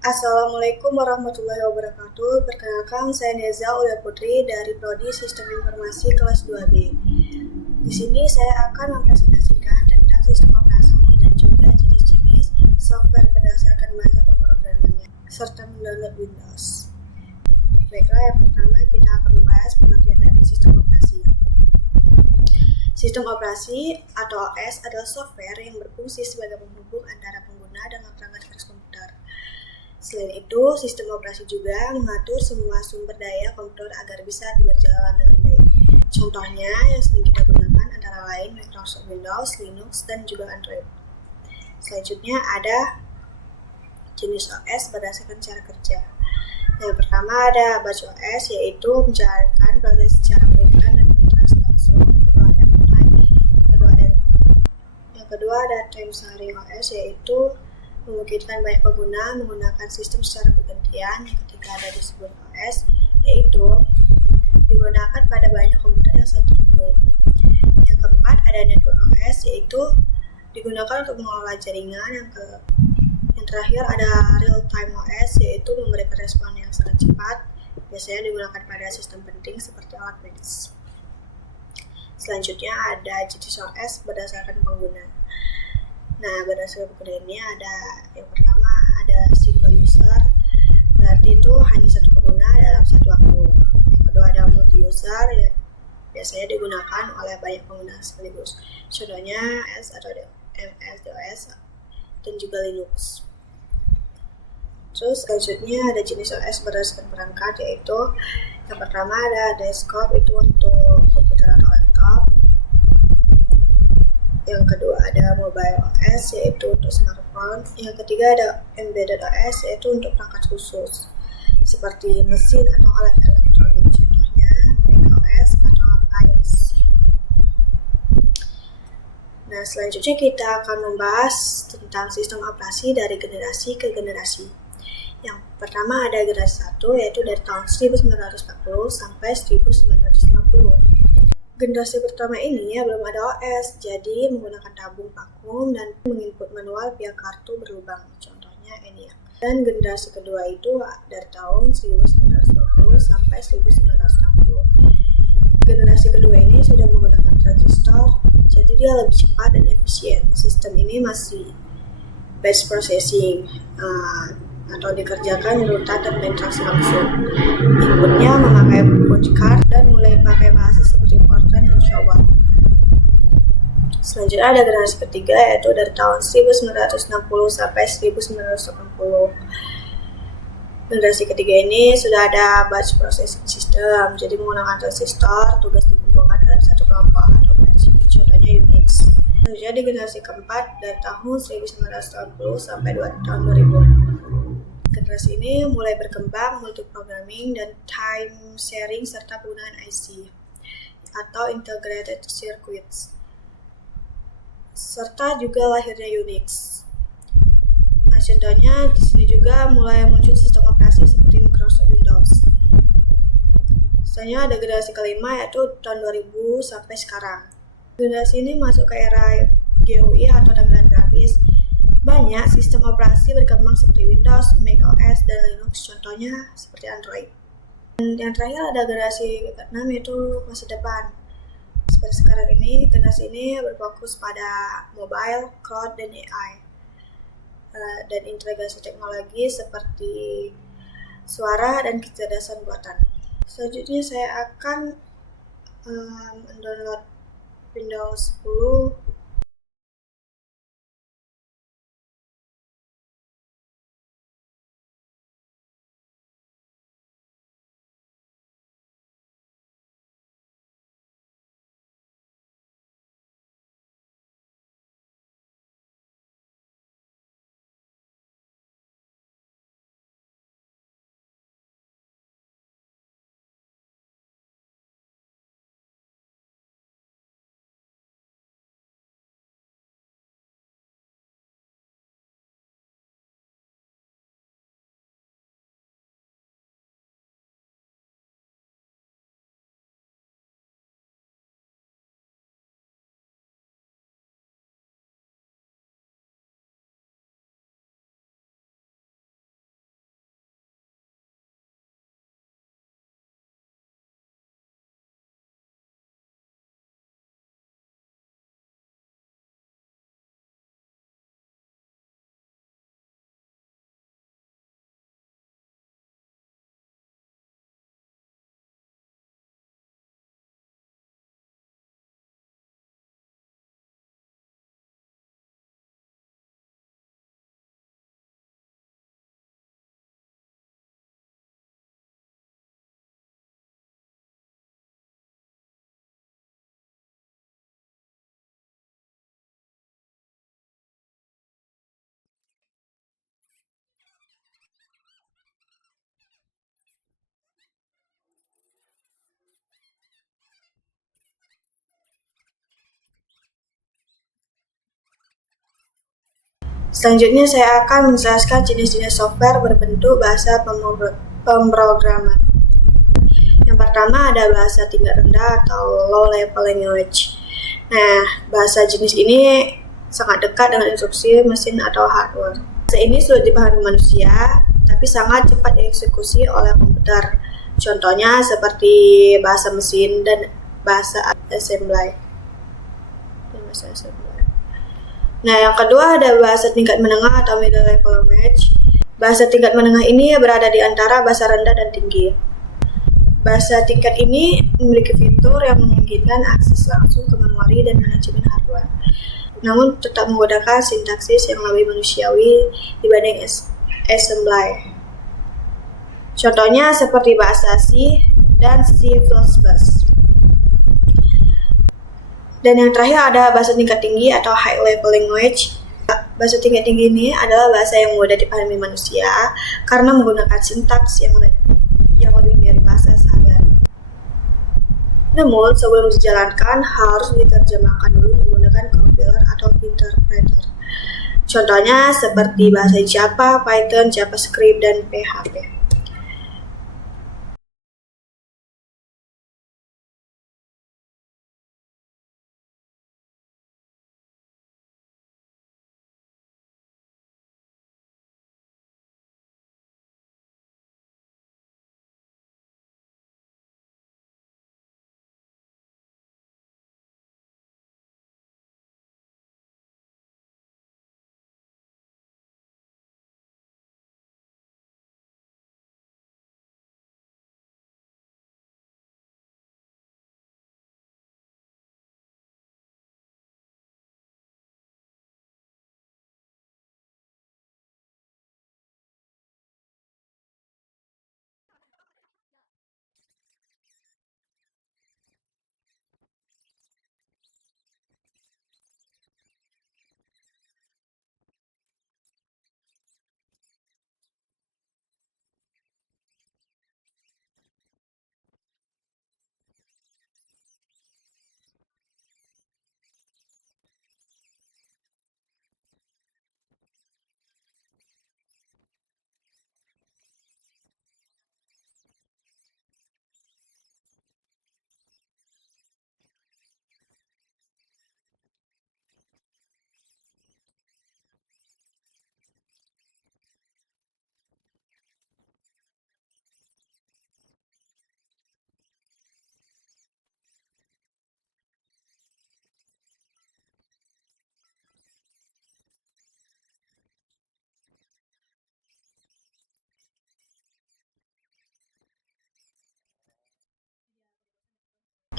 Assalamualaikum warahmatullahi wabarakatuh. Perkenalkan, saya Neza Uda Putri dari Prodi Sistem Informasi kelas 2B. Di sini saya akan mempresentasikan tentang sistem operasi dan juga jenis-jenis software berdasarkan bahasa pemrogramannya, serta mendownload Windows. Baiklah, yang pertama kita akan membahas pengertian dari sistem operasi. Sistem operasi atau OS adalah software yang berfungsi sebagai penghubung antara pengguna dengan perangkat keras komputer. Selain itu, sistem operasi juga mengatur semua sumber daya komputer agar bisa berjalan dengan baik. Contohnya yang sering kita gunakan antara lain Microsoft Windows, Linux, dan juga Android. Selanjutnya ada jenis OS berdasarkan cara kerja. Yang pertama ada Batch OS, yaitu menjalankan proses secara berurutan dan berinteraksi langsung. Kedua ada Time Sharing OS, yaitu memungkinkan banyak pengguna menggunakan sistem secara bergantian. Yang ketiga ada Distributed OS, yaitu digunakan pada banyak komputer yang saling terhubung. Yang keempat ada Network OS, yaitu digunakan untuk mengelola jaringan. Yang terakhir ada Real Time OS, yaitu memberikan respon yang sangat cepat, biasanya digunakan pada sistem penting seperti alat medis. Selanjutnya ada jenis OS berdasarkan pengguna. Nah, berdasarkan pengguna ini ada yang pertama ada single user, berarti itu hanya satu pengguna dalam satu waktu. Yang kedua ada multi user, ya, biasanya digunakan oleh banyak pengguna sekaligus. Contohnya MS atau MS-DOS dan juga Linux. Terus selanjutnya ada jenis OS berdasarkan perangkat, yaitu yang pertama ada desktop, itu untuk komputer atau laptop. Yang kedua ada mobile OS, yaitu untuk smartphone. Yang ketiga ada embedded OS, yaitu untuk perangkat khusus seperti mesin atau alat elektronik, contohnya Mac OS atau iOS. Nah, selanjutnya kita akan membahas tentang sistem operasi dari generasi ke generasi. Yang pertama ada generasi 1, yaitu dari tahun 1940 sampai 1950. Generasi pertama ini ya belum ada OS, jadi menggunakan tabung vakum dan menginput manual via kartu berlubang, contohnya ENIAC. Dan generasi kedua itu dari tahun 1920 sampai 1960. Generasi kedua ini sudah menggunakan transistor, jadi dia lebih cepat dan efisien. Sistem ini masih batch processing atau dikerjakan urutan dan berinteraksi langsung. Inputnya memakai punch card dan mulai pakai bahasa seperti Fortran dan COBOL. Selanjutnya ada generasi ketiga, yaitu dari tahun 1960 sampai 1980. Generasi ketiga ini sudah ada batch processing system, jadi menggunakan transistor, tugas dikumpulkan dalam satu kelompok atau batch, contohnya Unix. Selanjutnya di generasi keempat dari tahun 1980 sampai tahun 2000. Generasi ini mulai berkembang multiprogramming dan time sharing serta penggunaan IC atau integrated circuits, serta juga lahirnya Unix. Nah, contohnya di sini juga mulai muncul sistem operasi seperti Microsoft Windows. Selanjutnya ada generasi kelima, yaitu tahun 2000 sampai sekarang. Generasi ini masuk ke era GUI atau tampilan grafis. Banyak sistem operasi berkembang seperti Windows, Mac OS, dan Linux, contohnya seperti Android. Dan yang terakhir ada generasi ke-6, yaitu masa depan. Seperti sekarang ini, generasi ini berfokus pada mobile, cloud, dan AI. Dan integrasi teknologi seperti suara dan kecerdasan buatan. Selanjutnya saya akan mendownload Windows 10 Selanjutnya saya akan menjelaskan jenis-jenis software berbentuk bahasa pemrograman. Yang pertama ada bahasa tingkat rendah atau low level language. Nah, bahasa jenis ini sangat dekat dengan instruksi mesin atau hardware. Bahasa ini sulit dipahami manusia, tapi sangat cepat dieksekusi oleh komputer. Contohnya seperti bahasa mesin dan bahasa assembly. Nah, yang kedua ada bahasa tingkat menengah atau middle level language. Bahasa tingkat menengah ini berada di antara bahasa rendah dan tinggi. Bahasa tingkat ini memiliki fitur yang memungkinkan akses langsung ke memori dan manajemen hardware, namun tetap menggunakan sintaksis yang lebih manusiawi dibanding assembly. Contohnya seperti bahasa C dan C++. Dan yang terakhir ada bahasa tingkat tinggi atau high level language. Bahasa tingkat tinggi ini adalah bahasa yang mudah dipahami manusia karena menggunakan sintaks yang lebih mirip bahasa sehari-hari. Namun, sebelum dijalankan harus diterjemahkan dulu menggunakan compiler atau interpreter. Contohnya seperti bahasa Java, Python, JavaScript, dan PHP.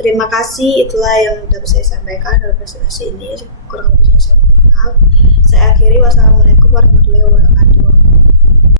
Terima kasih, itulah yang dapat saya sampaikan dalam presentasi ini. Kurang lebihnya saya mohon maaf. Saya akhiri, wassalamualaikum warahmatullahi wabarakatuh.